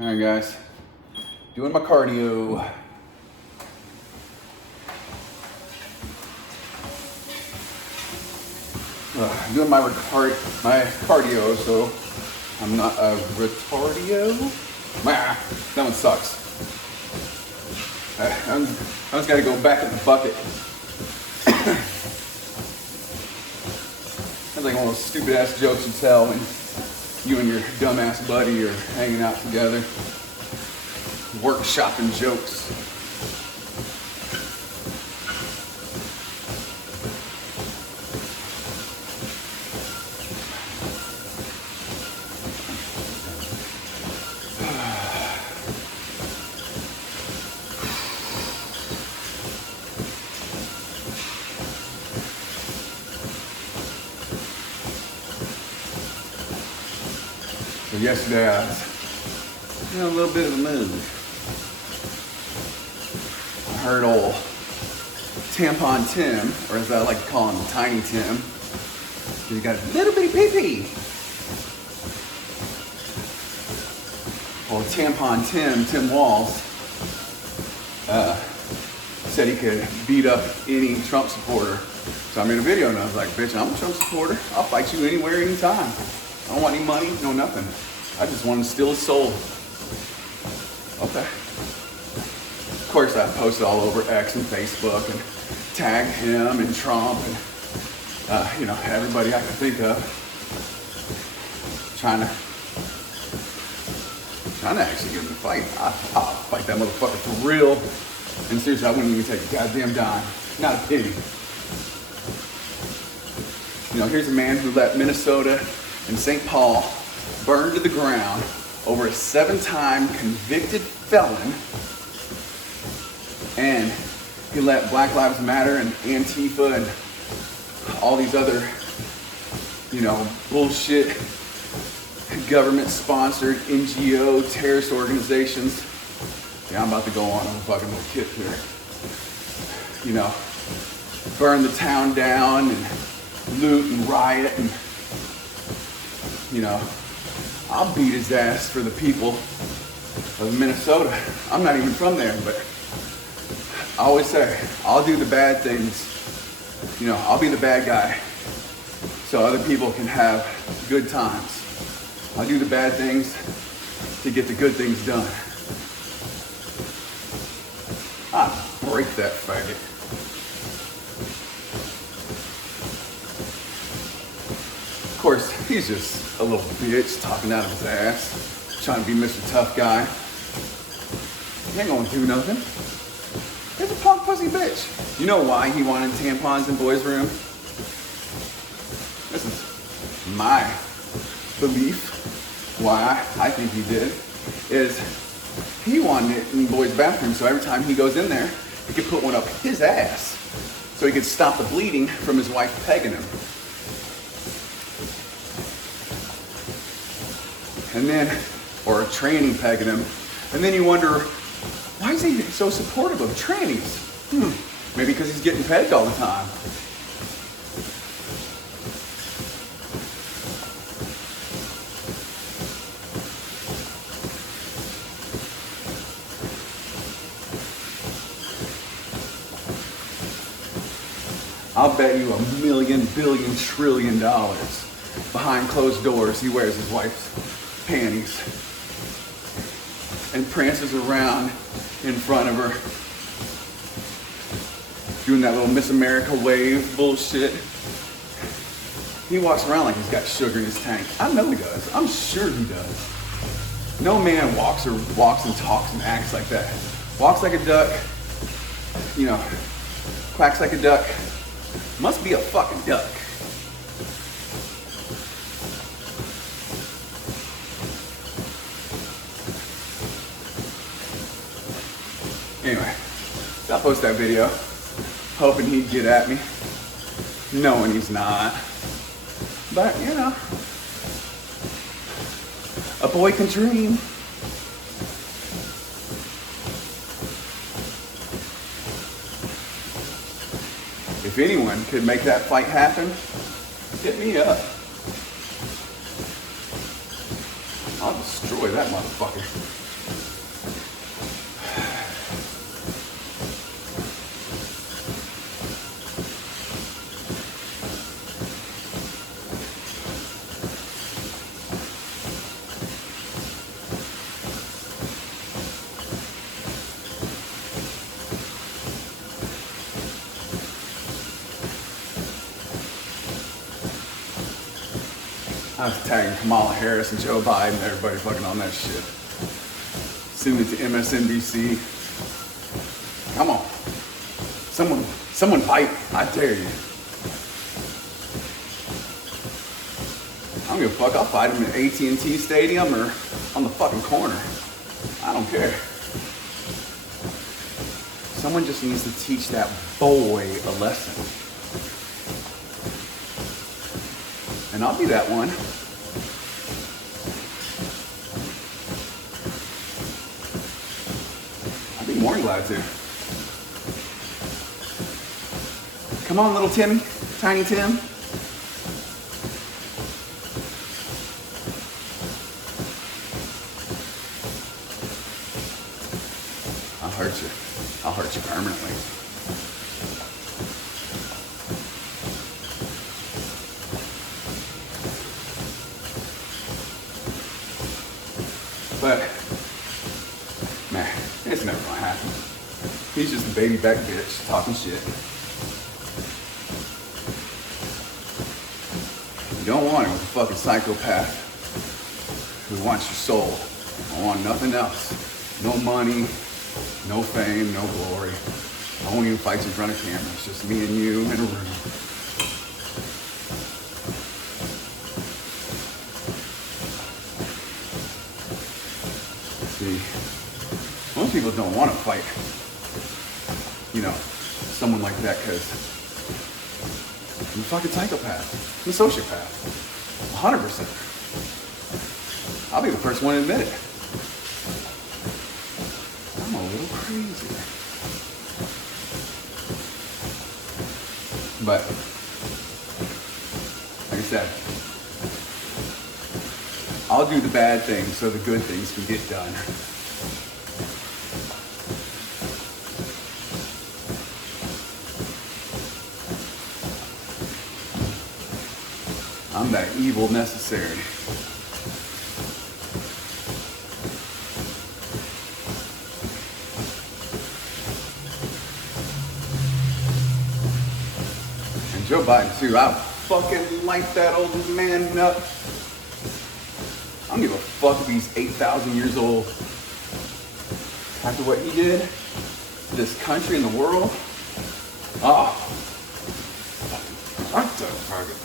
All right, guys, doing my cardio. I'm doing my cardio, so I'm not a retardio. That one sucks. I just got to go back in the bucket. That's like one of those stupid ass jokes you tell when you and your dumbass buddy are hanging out together, workshopping jokes. So yesterday I was in a little bit of a mood. I heard old Tampon Tim, or as I like to call him, Tiny Tim, he got a little bitty pee-pee. Old Tampon Tim Walls, said he could beat up any Trump supporter. So I made a video and I was like, bitch, I'm a Trump supporter. I'll fight you anywhere, anytime. I don't want any money, no nothing. I just want to steal his soul. Okay. Of course, I posted all over X and Facebook and tagged him and Trump and, everybody I could think of. Trying to actually get him to fight. I'll fight that motherfucker for real. And seriously, I wouldn't even take a goddamn dime. Not a penny. Here's a man who let Minnesota and St. Paul burn to the ground over a 7-time convicted felon, and he let Black Lives Matter and Antifa and all these other, bullshit government-sponsored NGO terrorist organizations. Yeah, I'm about to go on a fucking little kick here. Burn the town down and loot and riot and I'll beat his ass for the people of Minnesota. I'm not even from there, but I always say, I'll do the bad things. I'll be the bad guy so other people can have good times. I'll do the bad things to get the good things done. I'll break that faggot. Of course, he's just a little bitch talking out of his ass, trying to be Mr. Tough Guy. He ain't gonna do nothing. He's a punk pussy bitch. You know why he wanted tampons in boys' room? This is my belief, why I think he did, is he wanted it in boys' bathroom so every time he goes in there, he could put one up his ass so he could stop the bleeding from his wife pegging him. And then, or a tranny pegging him, and then you wonder, why is he so supportive of trannies? Maybe because he's getting pegged all the time. I'll bet you $1 million, billion, trillion behind closed doors he wears his wife's panties and prances around in front of her doing that little Miss America wave bullshit. He walks around like he's got sugar in his tank. I know he does. I'm sure he does. No man walks and talks and acts like that. Walks like a duck, quacks like a duck. Must be a fucking duck. Anyway, so I'll post that video, hoping he'd get at me, knowing he's not. But, a boy can dream. If anyone could make that fight happen, hit me up. I'll just destroy that motherfucker. I was tagging Kamala Harris and Joe Biden, everybody fucking on that shit. Send it to MSNBC. Come on. Someone fight. I dare you. I don't give a fuck. I'll fight him at AT&T Stadium or on the fucking corner. I don't care. Someone just needs to teach that boy a lesson. And I'll be that one. I'd be more than glad to. Come on, little Timmy, Tiny Tim. I'll hurt you. I'll hurt you permanently. But, man, it's never gonna happen. He's just a baby back bitch talking shit. You don't want it with a fucking psychopath who wants your soul. I want nothing else. No money, no fame, no glory. I won't even fight you in front of cameras. Just me and you in a room. See, most people don't want to fight, someone like that because I'm a fucking psychopath. I'm a sociopath. 100%. I'll be the first one to admit it. I'm a little crazy. But, like I said, I'll do the bad things so the good things can get done. I'm that evil necessary. And Joe Biden too, I fucking light that old man up. I don't give a fuck if he's 8,000 years old. After what he did to this country and the world, fucking target.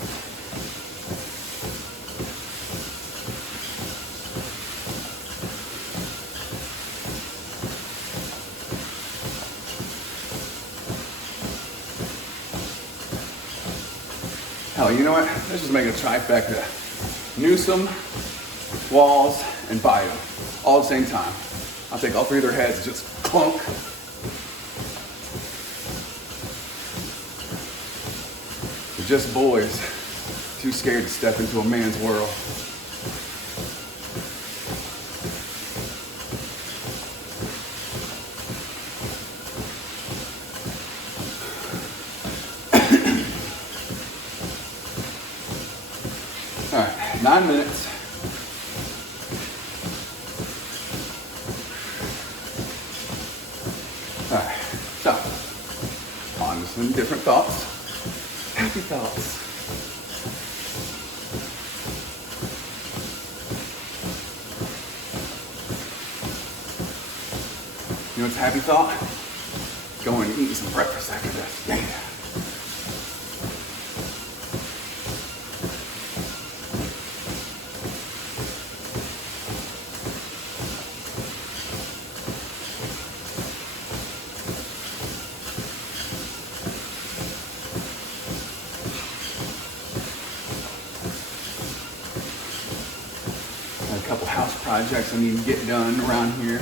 Hell, you know what? Let's just make a trifecta. Newsom, Walls, and Biden, all at the same time. I'll take all three of their heads and just clunk. They're just boys, too scared to step into a man's world. All right, 9 minutes. Alright, so, on to some different thoughts. Happy thoughts. You know what's a happy thought? Going and eating some breakfast after this. Yeah. A couple house projects I need to get done around here.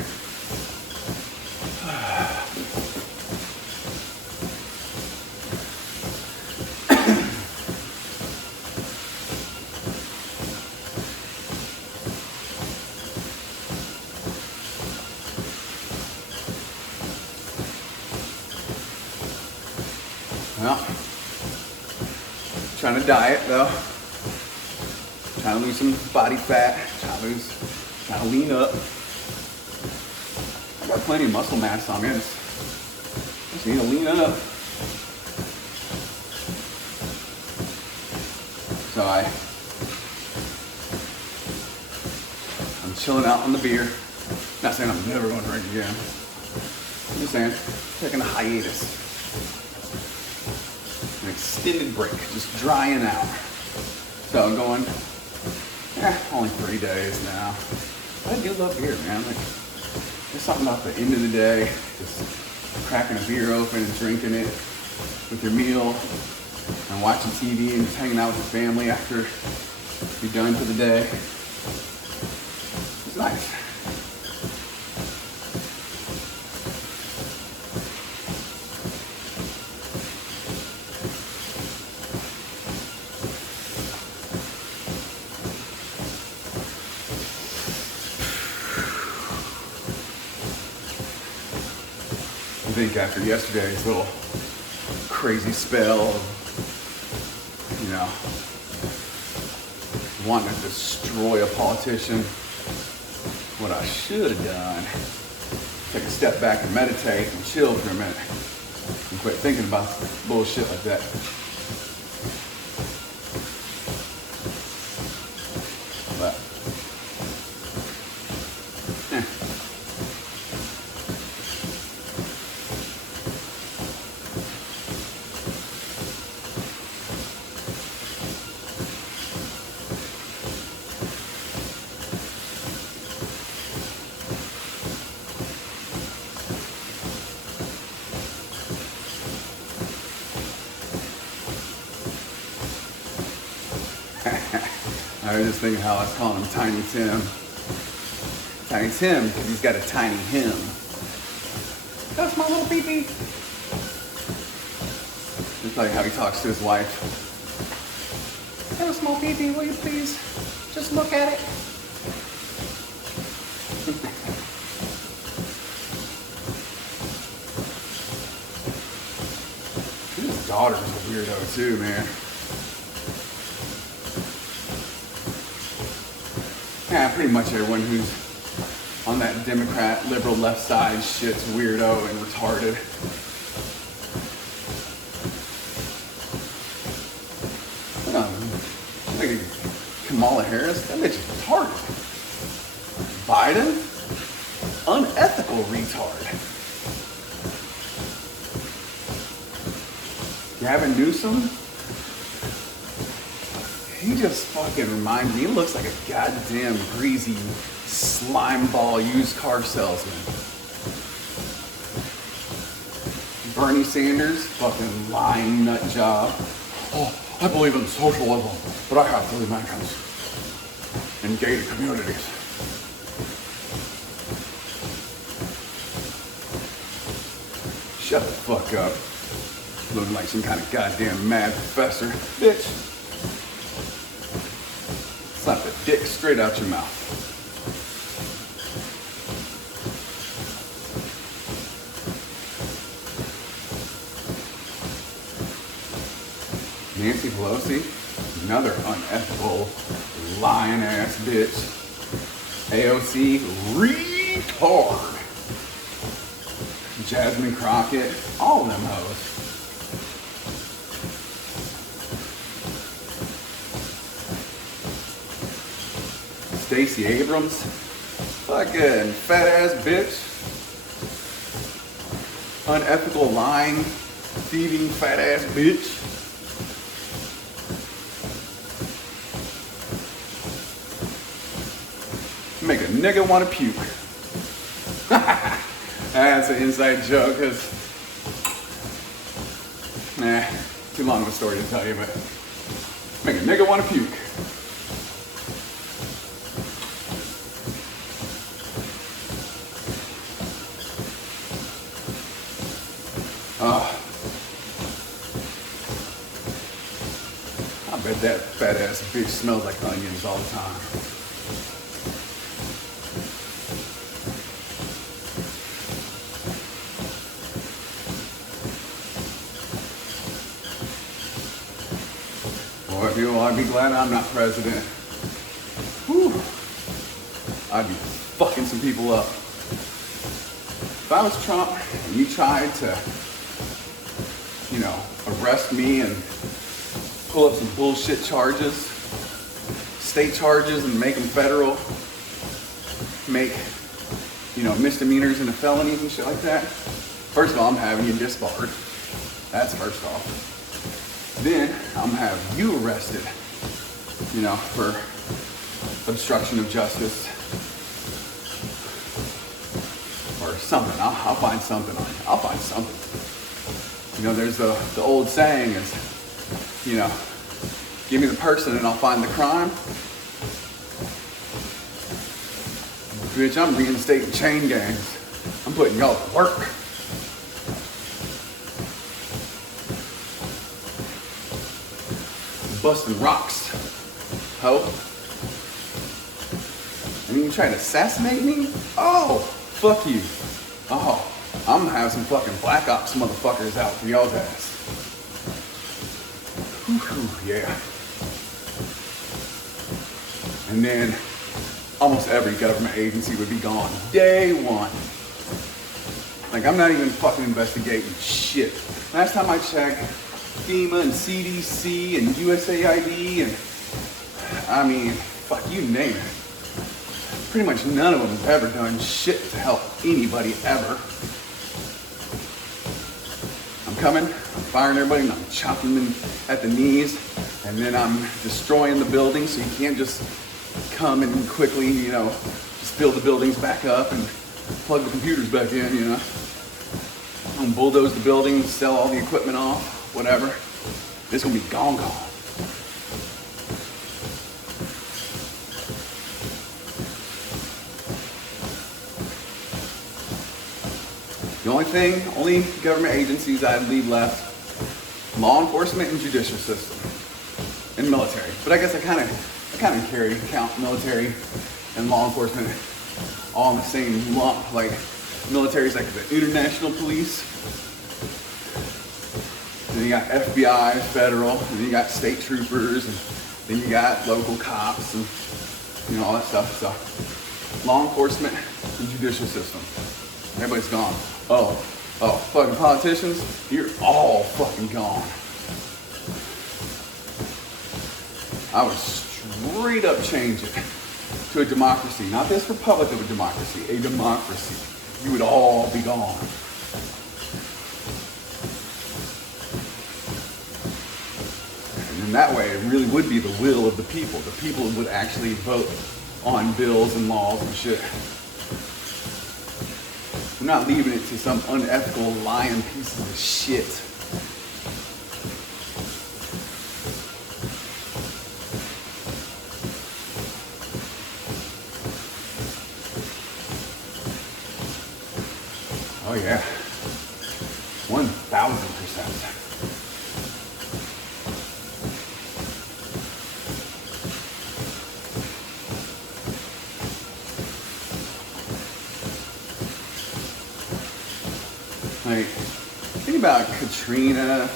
Well, trying to diet though. Trying to lose some body fat. Trying to lean up. I got plenty of muscle mass on me. I just need to lean up. So I'm chilling out on the beer. Not saying I'm never going to drink again. I'm just saying, taking a hiatus. An extended break, just drying out. So I'm going, only 3 days now. But I do love beer, man. Like, there's something about the end of the day, just cracking a beer open and drinking it with your meal and watching TV and just hanging out with your family after you're done for the day. It's nice. I think after yesterday's little crazy spell of, wanting to destroy a politician, what I should have done, take a step back and meditate and chill for a minute and quit thinking about bullshit like that. But, I was just thinking how I was calling him Tiny Tim. Tiny Tim, because he's got a tiny him. That's my little pee-pee. Just like how he talks to his wife. Have a small pee-pee, will you please? Just look at it. His daughter's a weirdo too, man. Yeah, pretty much everyone who's on that Democrat, liberal left side shit's weirdo and retarded. Like Kamala Harris, that bitch is retarded. Biden, unethical retard. Gavin Newsom, he just fucking reminds me, he looks like a goddamn greasy slime ball used car salesman. Bernie Sanders, fucking lying nut job. Oh, I believe in socialism, but I have to leave Americans in gated communities. Shut the fuck up. Looking like some kind of goddamn mad professor. Bitch. Slap the dick straight out your mouth. Nancy Pelosi, another unethical, lying ass bitch. AOC, retard. Jasmine Crockett, all of them hoes. Stacey Abrams, fucking fat ass bitch. Unethical, lying, thieving, fat ass bitch. Make a nigga want to puke. That's an inside joke, because, too long of a story to tell you, but make a nigga want to puke. I bet that fat ass bitch smells like onions all the time. you. Well, I'd be glad I'm not president. Whew. I'd be fucking some people up. If I was Trump and you tried to, you know, arrest me and pull up some bullshit charges, state charges, and make them federal, make, you know, misdemeanors into felonies and shit like that, first of all, I'm having you disbarred. That's first off. Then I'm gonna have you arrested, you know, for obstruction of justice or something. I'll find something on you. I'll find something. You know, there's the old saying is, you know, give me the person and I'll find the crime. Bitch, I'm reinstating chain gangs. I'm putting y'all to work. Busting rocks, ho. And you trying to assassinate me? Oh, fuck you. Oh, I'm gonna have some fucking black ops motherfuckers out for y'all's ass. Whew, yeah. And then almost every government agency would be gone day one. Like, I'm not even fucking investigating shit. Last time I checked, FEMA and CDC and USAID and, I mean, fuck, you name it. Pretty much none of them have ever done shit to help anybody ever. I'm coming, I'm firing everybody, and I'm chopping them at the knees, and then I'm destroying the buildings so you can't just come and quickly, you know, just build the buildings back up and plug the computers back in, you know. I'm gonna bulldoze the buildings, sell all the equipment off, whatever. It's gonna be gone. The only government agencies I'd leave left, law enforcement and judicial system, and military. But I guess I kind of count military and law enforcement all in the same lump. Like, military's like the international police. Then you got FBI, federal, and then you got state troopers, and then you got local cops, and, you know, all that stuff. So, law enforcement and judicial system. Everybody's gone. Oh, fucking politicians, you're all fucking gone. I would straight up change it to a democracy. Not this republic of a democracy, a democracy. You would all be gone. And that way, it really would be the will of the people. The people would actually vote on bills and laws and shit. We're not leaving it to some unethical, lying pieces of shit. Oh yeah, 1,000%. Like, think about Katrina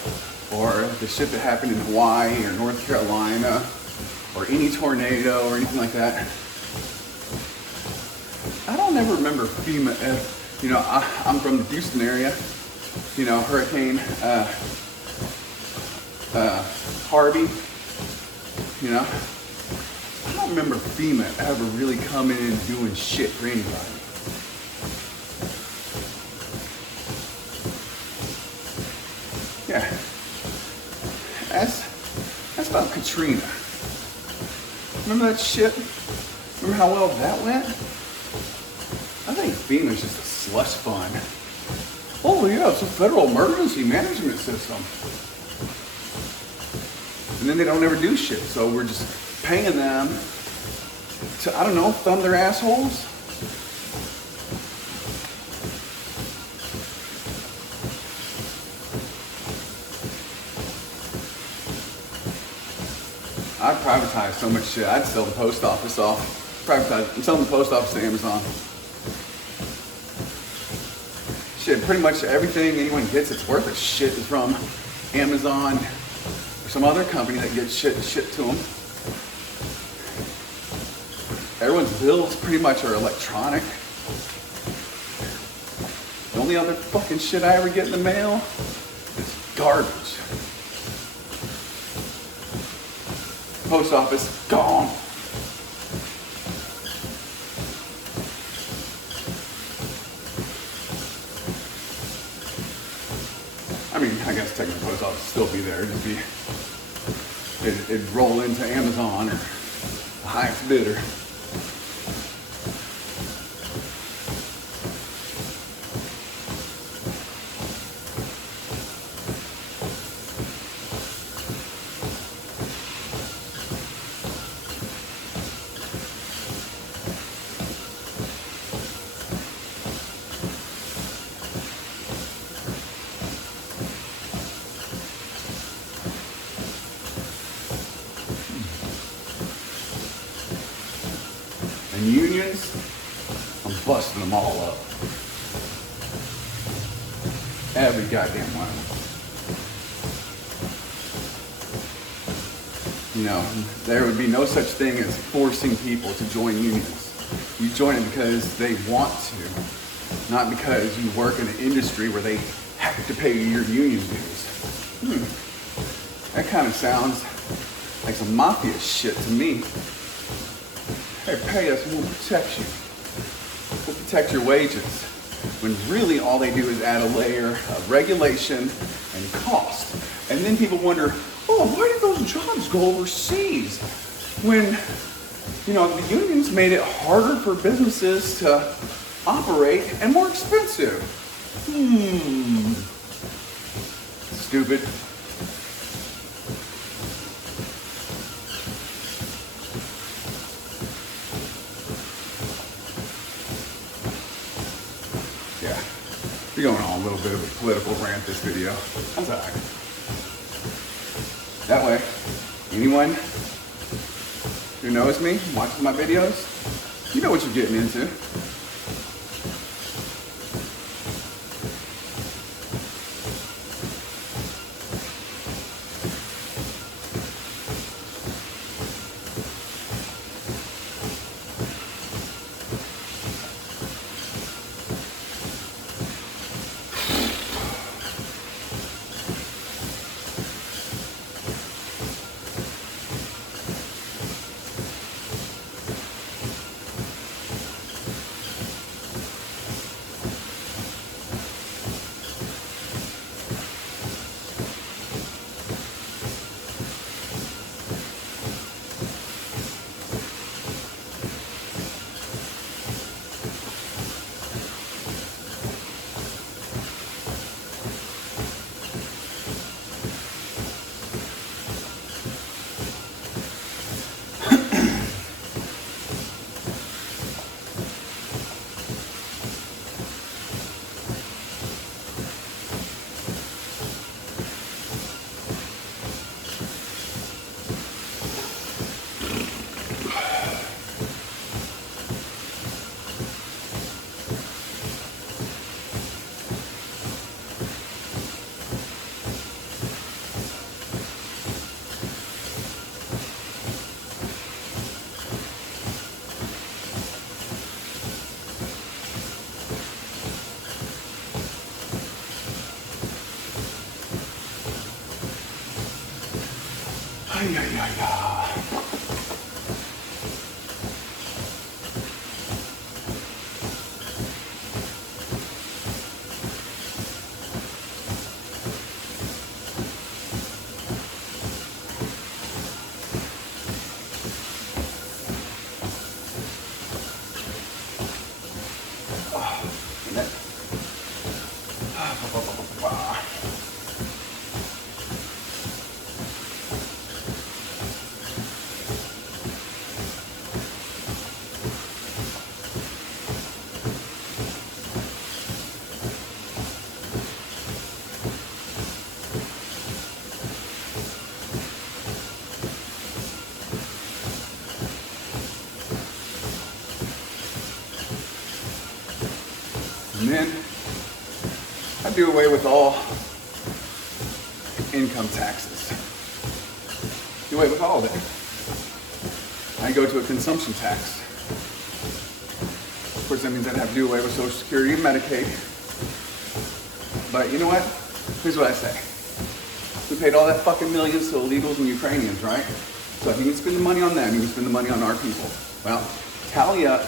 or the shit that happened in Hawaii or North Carolina or any tornado or anything like that. I don't ever remember FEMA. You know, I'm from the Houston area. You know, Hurricane Harvey. You know, I don't remember FEMA ever really coming in and doing shit for anybody. Yeah, that's about Katrina. Remember that shit? Remember how well that went? I think FEMA's just a slush fund. Oh yeah, it's a federal emergency management system. And then they don't ever do shit, so we're just paying them to, I don't know, thumb their assholes. I'd privatize so much shit. I'd sell the post office off. Privatize. I'm selling the post office to Amazon. Shit, pretty much everything anyone gets that's worth a shit is from Amazon, some other company that gets shit shipped to them. Everyone's bills pretty much are electronic. The only other fucking shit I ever get in the mail is garbage. Post office, gone. I mean, I guess technically the post office would still be there. It'd roll into Amazon or the highest bidder. And unions, I'm busting them all up. Every goddamn one of them. You know, there would be no such thing as forcing people to join unions. You join it because they want to, not because you work in an industry where they have to pay your union dues. That kind of sounds like some mafia shit to me. Hey, pay us and we'll protect you. We'll protect your wages. When really all they do is add a layer of regulation and cost. And then people wonder, oh, why did those jobs go overseas? When, you know, the unions made it harder for businesses to operate and more expensive. Stupid. We're going on a little bit of a political rant this video. That's alright. That way, anyone who knows me, watches my videos, you know what you're getting into. And then I do away with all income taxes. do away with all of it. I go to a consumption tax. Of course, that means I'd have to do away with Social Security and Medicaid. But you know what? Here's what I say. We paid all that fucking millions to illegals and Ukrainians, right? So if you can spend the money on them, you can spend the money on our people. Well, tally up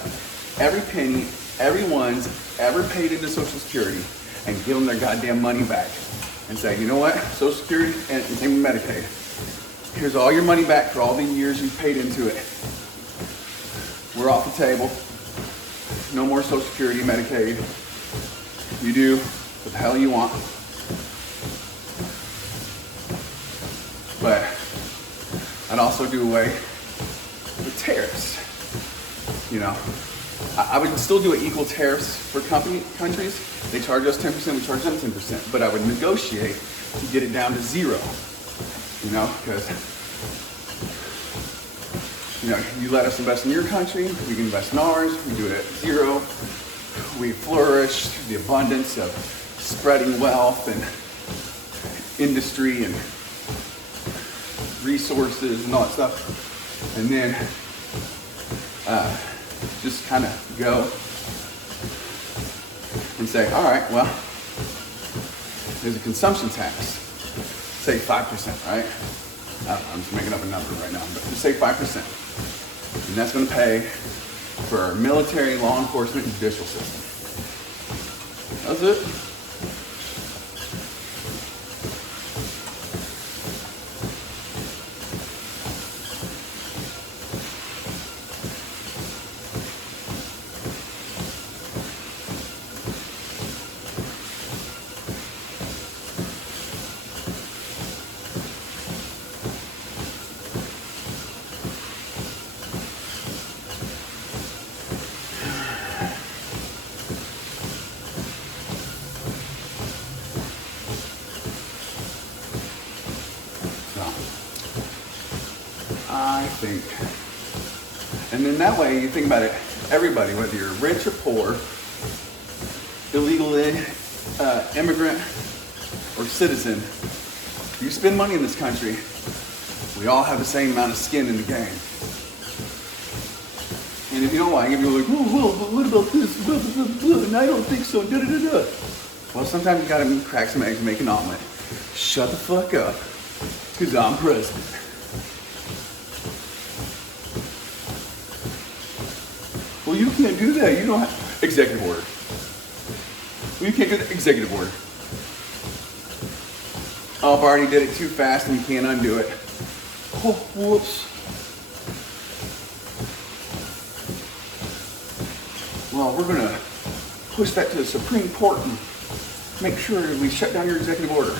every penny everyone's ever paid into Social Security and give them their goddamn money back. And say, you know what? Social Security and same with Medicaid. Here's all your money back for all the years you've paid into it. We're off the table. No more Social Security, Medicaid. You do what the hell you want. But I'd also do away with tariffs. You know, I would still do equal tariffs for countries. They charge us 10%, we charge them 10%. But I would negotiate to get it down to zero. You know, because you let us invest in your country, we can invest in ours, we do it at zero. We flourish, the abundance of spreading wealth and industry and resources and all that stuff. And then just kind of go and say, all right, well, there's a consumption tax, say 5%, right? I'm just making up a number right now, but just say 5%. And that's going to pay for our military, law enforcement, and judicial system. That's it. I think, and then that way you think about it, everybody, whether you're rich or poor, illegal immigrant or citizen, you spend money in this country, we all have the same amount of skin in the game. And if you don't like it, you're like, oh, well, but what about this? Blah, blah, blah, blah, and I don't think so. Da, da, da, da. Well, sometimes you gotta crack some eggs and make an omelet. Shut the fuck up, because I'm president. Well, you can't do that. You don't have executive order. Well, you can't do that. Executive order. Oh, I've already did it too fast and you can't undo it. Oh, whoops. Well, we're gonna push that to the Supreme Court and make sure we shut down your executive order.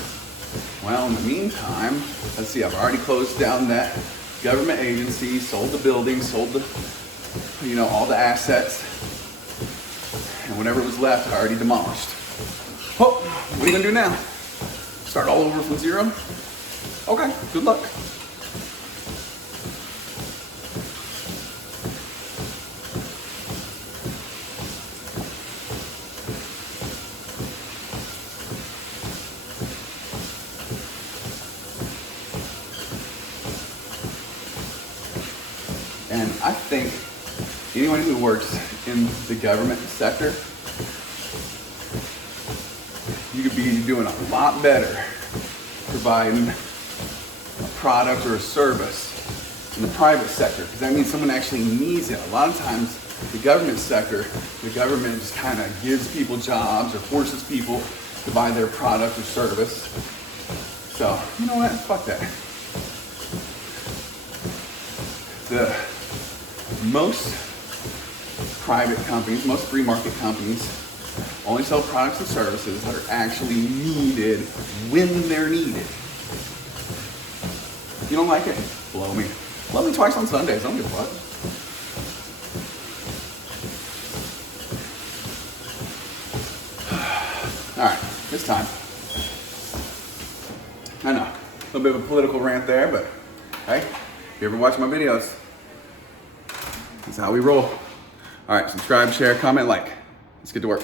Well, in the meantime, let's see, I've already closed down that government agency, sold the building, sold the, all the assets, and whatever was left, I already demolished. Oh, what are you gonna do now? Start all over from zero? Okay, good luck. And I think anyone who works in the government sector, you could be doing a lot better providing a product or a service in the private sector, because that means someone actually needs it. A lot of times, the government sector, the government just kind of gives people jobs or forces people to buy their product or service. So, you know what? Fuck that. Most private companies, most free market companies only sell products and services that are actually needed when they're needed. You don't like it? Blow me. Blow me twice on Sundays. I don't give a fuck. All right, it's time. I know, a little bit of a political rant there, but hey, if you ever watch my videos, that's how we roll. All right, subscribe, share, comment, like. Let's get to work.